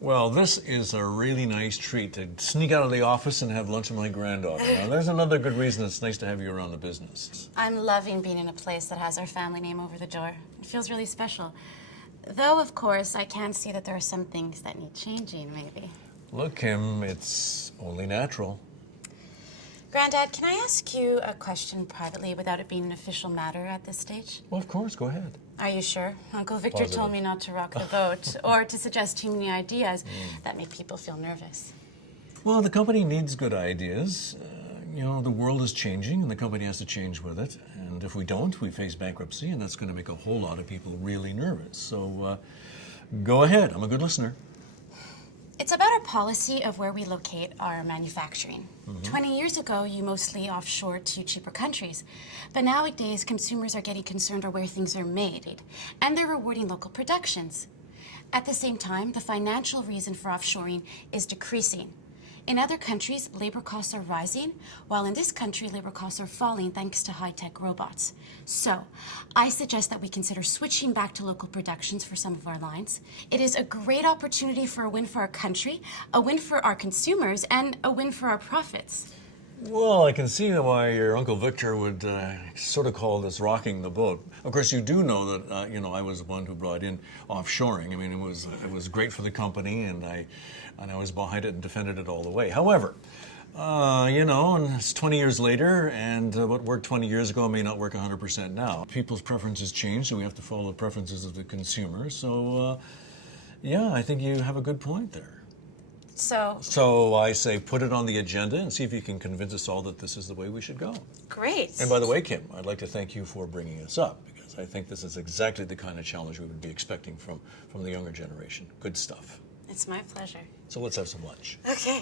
Well, this is a really nice treat to sneak out of the office and have lunch with my granddaughter. Now, there's another good reason it's nice to have you around the business. I'm loving being in a place that has our family name over the door. It feels really special. Though, of course, I can see that there are some things that need changing, maybe. Look, Kim, it's only natural. Granddad, can I ask you a question privately without it being an official matter at this stage? Well, of course, go ahead. Are you sure? Uncle Victor Positive. told me not to rock the boat or to suggest too many ideas that make people feel nervous. Well, the company needs good ideas. You know, the world is changing and the company has to change with it. And if we don't, we face bankruptcy, and that's going to make a whole lot of people really nervous. So go ahead. I'm a good listener. It's about our policy of where we locate our manufacturing. 20 years ago, you mostly offshored to cheaper countries. But nowadays, consumers are getting concerned about where things are made, and they're rewarding local productions. At the same time, the financial reason for offshoring is decreasing. In other countries, labor costs are rising, while in this country, labor costs are falling thanks to high-tech robots. So, I suggest that we consider switching back to local productions for some of our lines. It is a great opportunity for a win for our country, a win for our consumers, and a win for our profits. Well, I can see why your Uncle Victor would sort of call this rocking the boat. Of course, you do know that, you know, I was the one who brought in offshoring. I mean, it was great for the company, and I was behind it and defended it all the way. However, you know, and it's 20 years later, and what worked 20 years ago may not work 100% now. People's preferences change, and we have to follow the preferences of the consumer. So, yeah, I think you have a good point there. So I say put it on the agenda and see if you can convince us all that this is the way we should go. Great. And by the way, Kim, I'd like to thank you for bringing us up, because I think this is exactly the kind of challenge we would be expecting from the younger generation. Good stuff. It's my pleasure. So let's have some lunch. Okay.